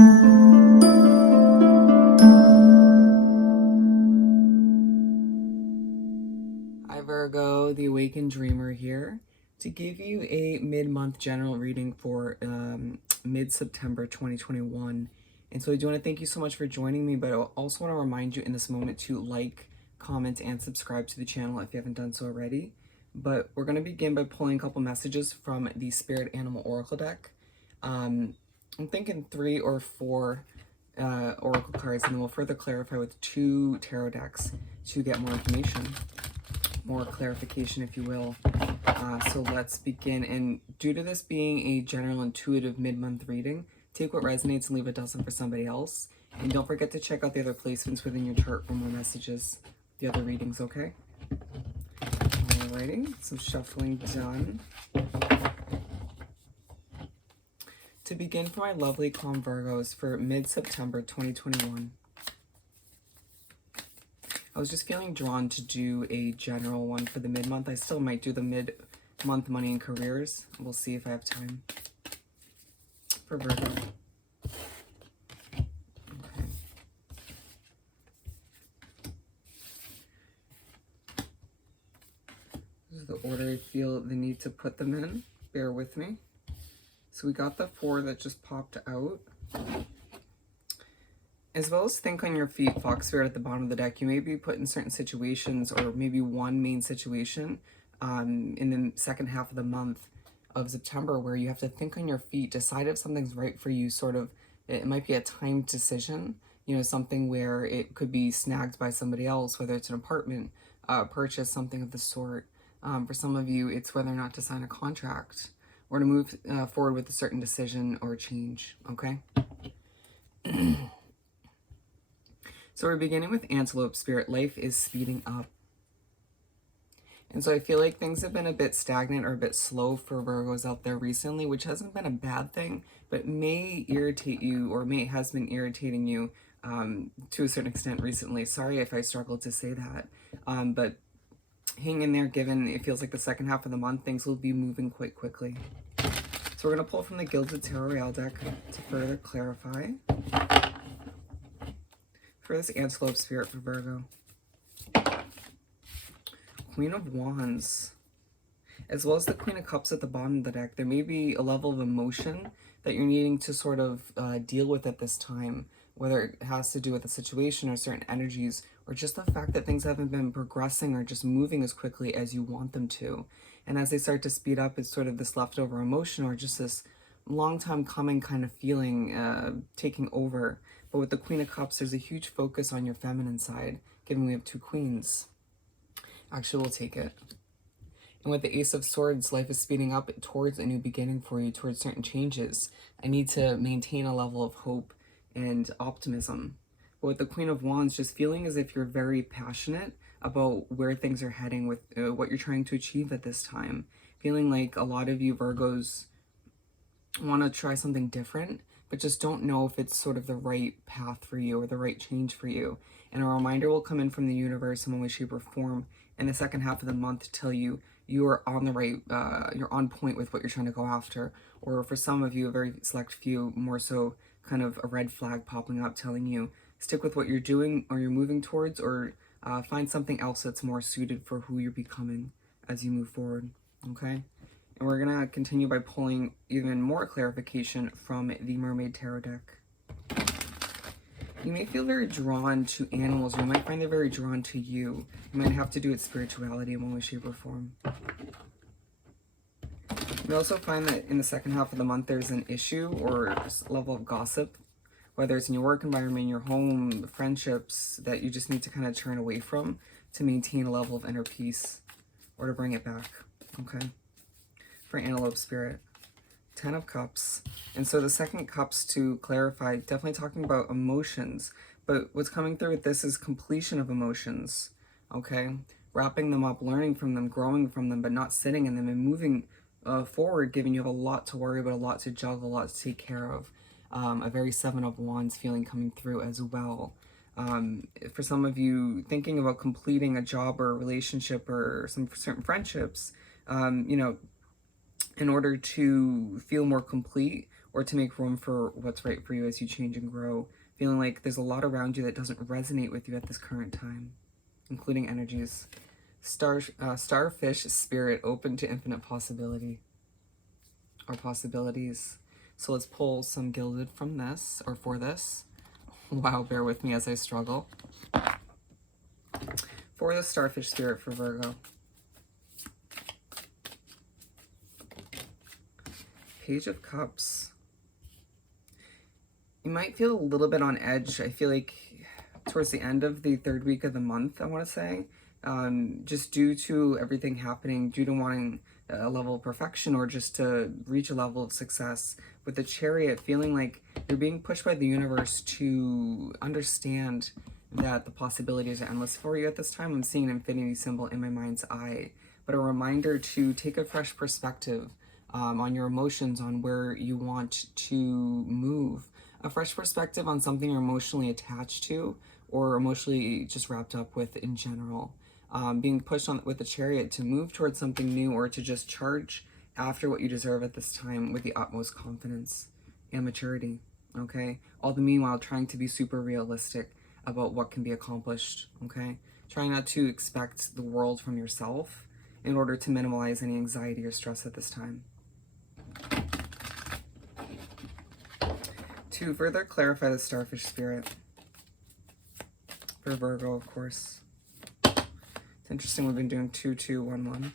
Hi Virgo, the Awakened Dreamer here to give you a mid-month general reading for mid-September 2021. And so I do want to thank you so much for joining me, but I also want to remind you in this moment to like, comment, and subscribe to the channel if you haven't done so already. But we're going to begin by pulling a couple messages from the Spirit Animal Oracle deck. I'm thinking 3 or 4 oracle cards, and then we'll further clarify with 2 tarot decks to get more information, more clarification, if you will. So let's begin. And due to this being a general intuitive mid-month reading, take what resonates and leave what doesn't for somebody else. And don't forget to check out the other placements within your chart for more messages, the other readings, okay? Alrighty, some shuffling done. To begin for my lovely calm Virgos for mid-September 2021. I was just feeling drawn to do a general one for the mid-month. I still might do the mid-month money and careers. We'll see if I have time for Virgo. Okay. This is the order I feel the need to put them in. Bear with me. So we got the 4 that just popped out. As well as think on your feet, Fox Spirit at the bottom of the deck. You may be put in certain situations, or maybe one main situation in the second half of the month of September, where you have to think on your feet, decide if something's right for you. Sort of, it might be a timed decision, you know, something where it could be snagged by somebody else, whether it's an apartment, purchase, something of the sort. For some of you, it's whether or not to sign a contract or to move forward with a certain decision or change, okay? So we're beginning with Antelope Spirit. Life is speeding up. And so I feel like things have been a bit stagnant or a bit slow for Virgos out there recently, which hasn't been a bad thing, but may irritate you, or may has been irritating you to a certain extent recently. Sorry if I struggled to say that, but hang in there, given it feels like the second half of the month, things will be moving quite quickly. So we're going to pull from the Gilded Tarot Royale deck to further clarify for this Antelope Spirit for Virgo. Queen of Wands, as well as the Queen of Cups at the bottom of the deck. There may be a level of emotion that you're needing to sort of deal with at this time, whether it has to do with a situation or certain energies, or just the fact that things haven't been progressing or just moving as quickly as you want them to. And as they start to speed up, it's sort of this leftover emotion or just this long time coming kind of feeling taking over. But with the Queen of Cups, there's a huge focus on your feminine side, given we have 2 queens. Actually, we'll take it. And with the Ace of Swords, life is speeding up towards a new beginning for you, towards certain changes. I need to maintain a level of hope and optimism. But with the Queen of Wands, just feeling as if you're very passionate about where things are heading with what you're trying to achieve at this time. Feeling like a lot of you Virgos want to try something different, but just don't know if it's sort of the right path for you or the right change for you. And a reminder will come in from the universe in one way, shape, or form in the second half of the month to tell you you are on the right, you're on point with what you're trying to go after. Or for some of you, a very select few, more so kind of a red flag popping up telling you stick with what you're doing or you're moving towards, or find something else that's more suited for who you're becoming as you move forward, okay? And we're going to continue by pulling even more clarification from the Mermaid Tarot deck. You may feel very drawn to animals, or you might find they're very drawn to you. You might have to do with spirituality in one way, shape, or form. You also find that in the second half of the month there's an issue or level of gossip, whether it's in your work environment, your home, friendships, that you just need to kind of turn away from to maintain a level of inner peace or to bring it back, okay? For Antelope Spirit, 10 of Cups. And so the second Cups, to clarify, definitely talking about emotions, but what's coming through with this is completion of emotions, okay? Wrapping them up, learning from them, growing from them, but not sitting in them and moving forward, given you have a lot to worry about, a lot to juggle, a lot to take care of. A very 7 of Wands feeling coming through as well. For some of you, thinking about completing a job or a relationship or some certain friendships, you know, in order to feel more complete or to make room for what's right for you as you change and grow. Feeling like there's a lot around you that doesn't resonate with you at this current time, including energies. Starfish Spirit, open to infinite possibility or possibilities. So let's pull some gilded from this, or for this. Wow, bear with me as I struggle. For the Starfish Spirit for Virgo. Page of Cups. You might feel a little bit on edge. I feel like towards the end of the third week of the month, I want to say, just due to everything happening, due to wanting a level of perfection or just to reach a level of success. With the Chariot, feeling like you're being pushed by the universe to understand that the possibilities are endless for you at this time. I'm seeing an infinity symbol in my mind's eye, but a reminder to take a fresh perspective on your emotions, on where you want to move. A fresh perspective on something you're emotionally attached to or emotionally just wrapped up with in general. Being pushed on with the Chariot to move towards something new or to just charge after what you deserve at this time with the utmost confidence and maturity, okay? All the meanwhile trying to be super realistic about what can be accomplished, okay? Trying not to expect the world from yourself in order to minimize any anxiety or stress at this time. To further clarify the Starfish Spirit, for Virgo, of course. It's interesting, we've been doing 2, 2, 1, 1.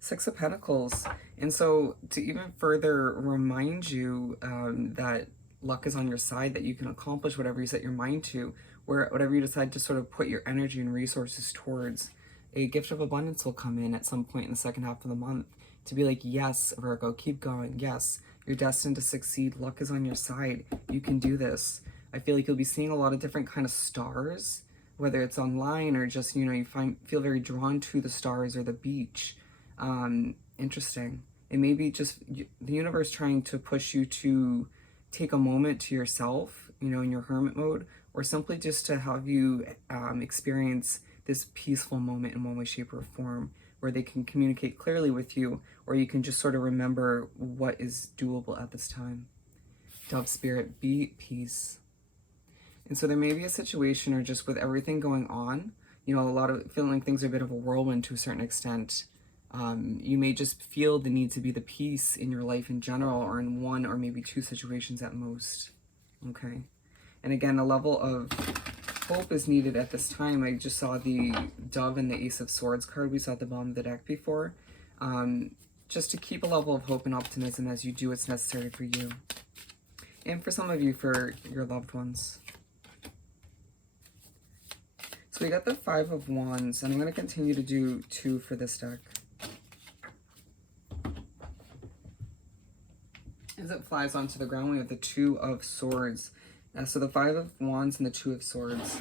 6 of Pentacles. And so to even further remind you that luck is on your side, that you can accomplish whatever you set your mind to, whatever you decide to sort of put your energy and resources towards, a gift of abundance will come in at some point in the second half of the month to be like, yes, Virgo, keep going. Yes, you're destined to succeed. Luck is on your side. You can do this. I feel like you'll be seeing a lot of different kind of stars, whether it's online or just, you know, you feel very drawn to the stars or the beach. Interesting. It may be just the universe trying to push you to take a moment to yourself, you know, in your hermit mode, or simply just to have you experience this peaceful moment in one way, shape, or form, where they can communicate clearly with you, or you can just sort of remember what is doable at this time. Dove Spirit, be at peace. And so there may be a situation, or just with everything going on, you know, a lot of feeling like things are a bit of a whirlwind to a certain extent. You may just feel the need to be the peace in your life in general, or in 1 or maybe 2 situations at most. Okay. And again, a level of hope is needed at this time. I just saw the Dove and the Ace of Swords card we saw at the bottom of the deck before. Just to keep a level of hope and optimism as you do what's necessary for you. And for some of you, for your loved ones. So we got the 5 of Wands, and I'm going to continue to do 2 for this deck. As it flies onto the ground, we have the 2 of Swords. So the 5 of Wands and the 2 of Swords.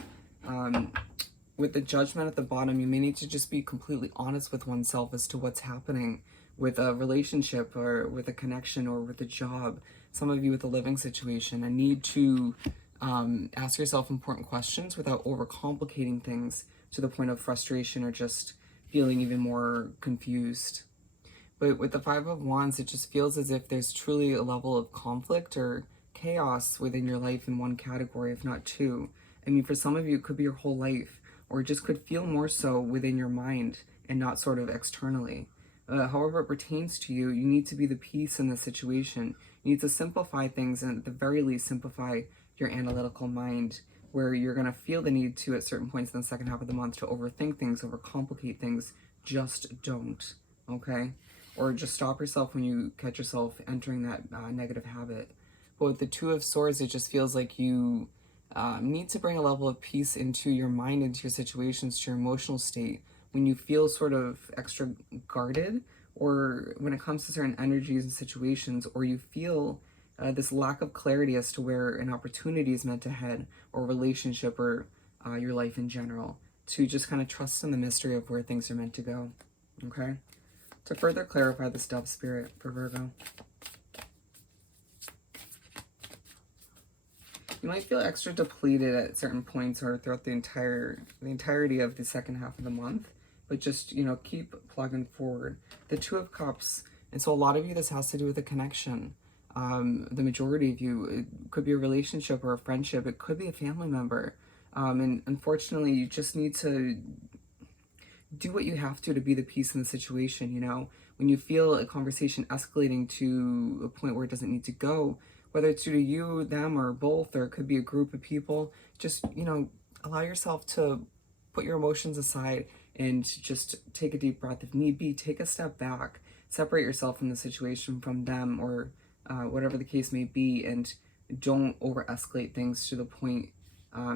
With the Judgment at the bottom, you may need to just be completely honest with oneself as to what's happening with a relationship, or with a connection, or with a job. Some of you with a living situation, a need to ask yourself important questions without overcomplicating things to the point of frustration or just feeling even more confused. But with the 5 of Wands, it just feels as if there's truly a level of conflict or chaos within your life in one category, if not 2. I mean, for some of you, it could be your whole life, or it just could feel more so within your mind and not sort of externally. However it pertains to you, you need to be the peace in the situation. You need to simplify things, and at the very least, simplify your analytical mind, where you're going to feel the need to, at certain points in the second half of the month, to overthink things, overcomplicate things. Just don't, okay? Or just stop yourself when you catch yourself entering that negative habit. But with the 2 of Swords, it just feels like you need to bring a level of peace into your mind, into your situations, to your emotional state, when you feel sort of extra guarded, or when it comes to certain energies and situations, or you feel this lack of clarity as to where an opportunity is meant to head, or relationship, or your life in general, to just kind of trust in the mystery of where things are meant to go, okay? To further clarify this Dove Spirit for Virgo. You might feel extra depleted at certain points or throughout the entirety of the second half of the month, but just, you know, keep plugging forward. The 2 of Cups, and so a lot of you, this has to do with a connection. the majority of you. It could be a relationship or a friendship. It could be a family member. And unfortunately, you just need to do what you have to be the peace in the situation, you know? When you feel a conversation escalating to a point where it doesn't need to go, whether it's due to you, them, or both, or it could be a group of people, just, you know, allow yourself to put your emotions aside and just take a deep breath. If need be, take a step back, separate yourself from the situation, from them, or whatever the case may be, and don't over escalate things to the point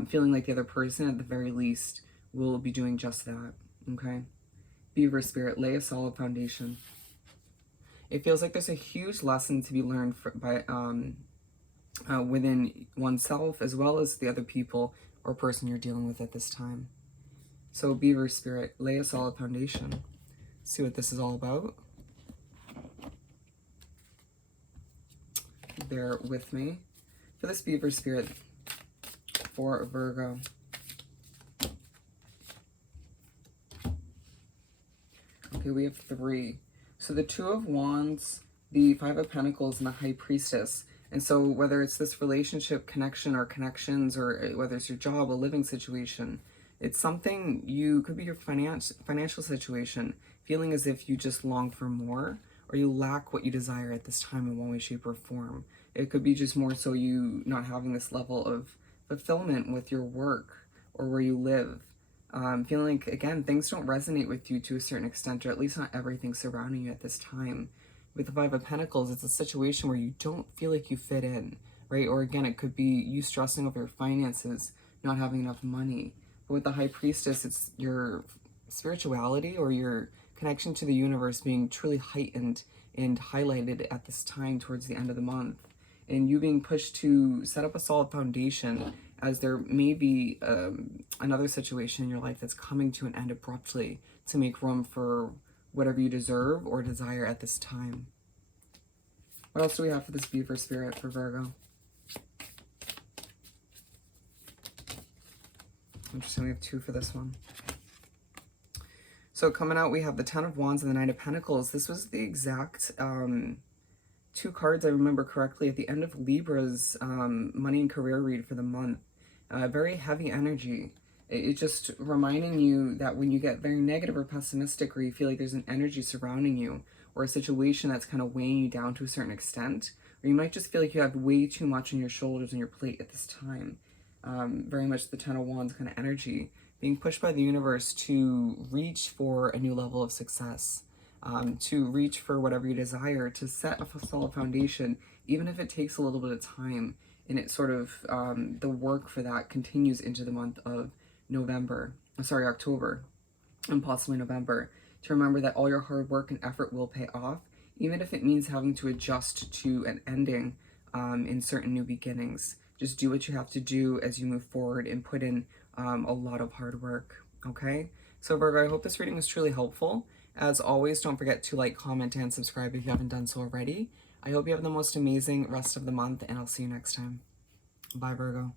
feeling like the other person, at the very least, will be doing just that. Okay? Beaver Spirit, lay a solid foundation. It feels like there's a huge lesson to be learned within oneself, as well as the other people or person you're dealing with at this time. So Beaver Spirit, lay a solid foundation. See what this is all about. Bear with me. For this Beaver Spirit, for Virgo. Okay, we have 3. So the 2 of Wands, the 5 of Pentacles, and the High Priestess. And so whether it's this relationship, connection, or connections, or whether it's your job, a living situation, it's something you could be your financial situation, feeling as if you just long for more, or you lack what you desire at this time in one way, shape, or form. It could be just more so you not having this level of fulfillment with your work or where you live. Feeling like, again, things don't resonate with you to a certain extent, or at least not everything surrounding you at this time. With the 5 of Pentacles, it's a situation where you don't feel like you fit in, right? Or again, it could be you stressing over your finances, not having enough money. But with the High Priestess, it's your spirituality or your connection to the universe being truly heightened and highlighted at this time towards the end of the month. And you being pushed to set up a solid foundation, as there may be another situation in your life that's coming to an end abruptly to make room for whatever you deserve or desire at this time. What else do we have for this Beaver Spirit for Virgo? Interesting, we have 2 for this one. So coming out, we have the 10 of Wands and the 9 of Pentacles. This was the exact 2 cards, I remember correctly, at the end of Libra's money and career read for the month. Very heavy energy. It's just reminding you that when you get very negative or pessimistic, or you feel like there's an energy surrounding you, or a situation that's kind of weighing you down to a certain extent, or you might just feel like you have way too much on your shoulders and your plate at this time. Very much the 10 of Wands kind of energy, being pushed by the universe to reach for a new level of success. To reach for whatever you desire, to set a solid foundation, even if it takes a little bit of time. And it sort of, the work for that continues into the month of October, and possibly November. To remember that all your hard work and effort will pay off, even if it means having to adjust to an ending in certain new beginnings. Just do what you have to do as you move forward and put in a lot of hard work, okay? So Virgo, I hope this reading was truly helpful. As always, don't forget to like, comment, and subscribe if you haven't done so already. I hope you have the most amazing rest of the month, and I'll see you next time. Bye, Virgo.